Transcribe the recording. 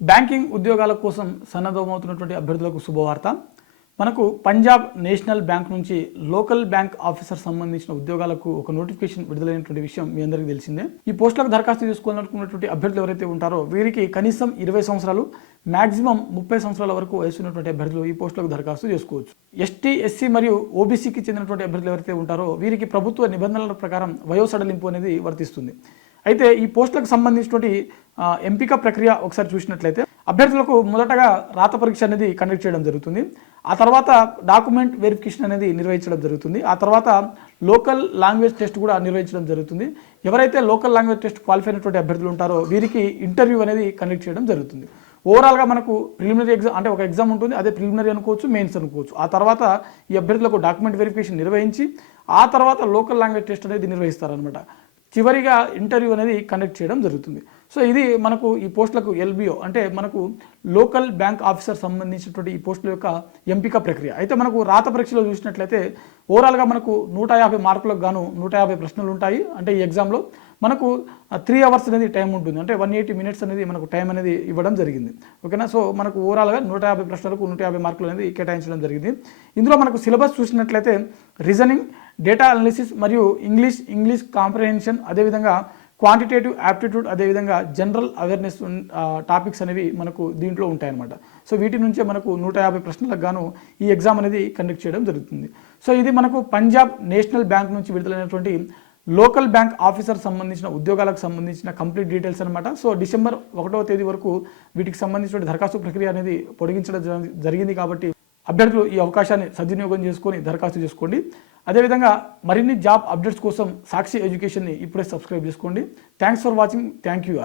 Banking ఉద్యోగాల కోసం సన్నద్ధమవుతున్నటువంటి అభ్యర్థులకు శుభవార్త. మనకు పంజాబ్ నేషనల్ బ్యాంక్ నుంచి లోకల్ బ్యాంక్ ఆఫీసర్ సంబంధించిన ఉద్యోగాలకు ఒక నోటిఫికేషన్ విడుదలైనటువంటి విషయం మీ అందరికీ తెలిసిందే. ఈ పోస్టులకు దరఖాస్తు చేసుకోవాలనుకున్నటువంటి అభ్యర్థులు ఎవరైతే ఉంటారో వీరికి కనీసం 20 సంవత్సరాలు, మాక్సిమం 30 సంవత్సరాల వరకు వయసు ఉన్నటువంటి అభ్యర్థులు ఈ పోస్టులకు దరఖాస్తు చేసుకోవచ్చు. ఎస్టీ, ఎస్సీ మరియు ఓబీసీకి చెందినటువంటి అభ్యర్థులు ఎవరైతే ఉంటారో వీరికి ప్రభుత్వ నిబంధనల ప్రకారం వయో సడలింపు అనేది వర్తిస్తుంది. అయితే ఈ పోస్టులకు సంబంధించినటువంటి ఎంపిక ప్రక్రియ ఒకసారి చూసినట్లయితే అభ్యర్థులకు మొదటగా రాత పరీక్ష అనేది కండక్ట్ చేయడం జరుగుతుంది. ఆ తర్వాత డాక్యుమెంట్ వెరిఫికేషన్ అనేది నిర్వహించడం జరుగుతుంది. ఆ తర్వాత లోకల్ లాంగ్వేజ్ టెస్ట్ కూడా నిర్వహించడం జరుగుతుంది. ఎవరైతే లోకల్ లాంగ్వేజ్ టెస్ట్ క్వాలిఫై అయినటువంటి అభ్యర్థులు ఉంటారో వీరికి ఇంటర్వ్యూ అనేది కండక్ట్ చేయడం జరుగుతుంది. ఓవరాల్గా మనకు ప్రిలిమినరీ ఎగ్జామ్ అంటే ఒక ఎగ్జామ్ ఉంటుంది, అదే ప్రిలిమినరీ అనుకోవచ్చు, మెయిన్స్ అనుకోవచ్చు. ఆ తర్వాత ఈ అభ్యర్థులకు డాక్యుమెంట్ వెరిఫికేషన్ నిర్వహించి ఆ తర్వాత లోకల్ లాంగ్వేజ్ టెస్ట్ అనేది నిర్వహిస్తారనమాట. చివరిగా ఇంటర్వ్యూ అనేది కండక్ట్ చేయడం జరుగుతుంది. సో ఇది మనకు ఈ పోస్టులకు ఎల్బిఓ అంటే మనకు లోకల్ బ్యాంక్ ఆఫీసర్ సంబంధించినటువంటి ఈ పోస్టుల యొక్క ఎంపిక ప్రక్రియ. అయితే మనకు రాత పరీక్షలో చూసినట్లయితే ఓవరాల్గా మనకు 150 మార్కులకు గాను 150 ప్రశ్నలు ఉంటాయి. అంటే ఈ ఎగ్జామ్లో మనకు 3 అవర్స్ అనేది టైం ఉంటుంది. అంటే 180 మినిట్స్ అనేది మనకు టైం అనేది ఇవ్వడం జరిగింది. ఓకేనా. సో మనకు ఓవరాల్గా 150 ప్రశ్నలకు 150 మార్కులు అనేది కేటాయించడం జరిగింది. ఇందులో మనకు సిలబస్ చూసినట్లయితే రీజనింగ్, డేటా అనాలిసిస్ మరియు ఇంగ్లీష్ కాంప్రహెన్షన్, అదేవిధంగా క్వాంటిటేటివ్ యాప్టిట్యూడ్, అదేవిధంగా జనరల్ అవేర్నెస్ టాపిక్స్ అనేవి మనకు దీంట్లో ఉంటాయన్నమాట. సో వీటి నుంచే మనకు 150 ప్రశ్నలకు గాను ఈ ఎగ్జామ్ అనేది కండక్ట్ చేయడం జరుగుతుంది. సో ఇది మనకు పంజాబ్ నేషనల్ బ్యాంక్ నుంచి విడుదలైనటువంటి లోకల్ బ్యాంక్ ఆఫీసర్ సంబంధించిన ఉద్యోగాలకు సంబంధించిన కంప్లీట్ డీటెయిల్స్ అనమాట. సో డిసెంబర్ 1వ తేదీ వరకు వీటికి సంబంధించిన దరఖాస్తు ప్రక్రియ అనేది పొడిగించడం జరిగింది. కాబట్టి అభ్యర్థులు ఈ అవకాశాన్ని సద్వినియోగం చేసుకొని దరఖాస్తు చేసుకోండి. అదేవిధంగా మరిన్ని జాబ్ అప్డేట్స్ కోసం సాక్షి ఎడ్యుకేషన్ని ఇప్పుడే సబ్స్క్రైబ్ చేసుకోండి. Thanks for watching. Thank you.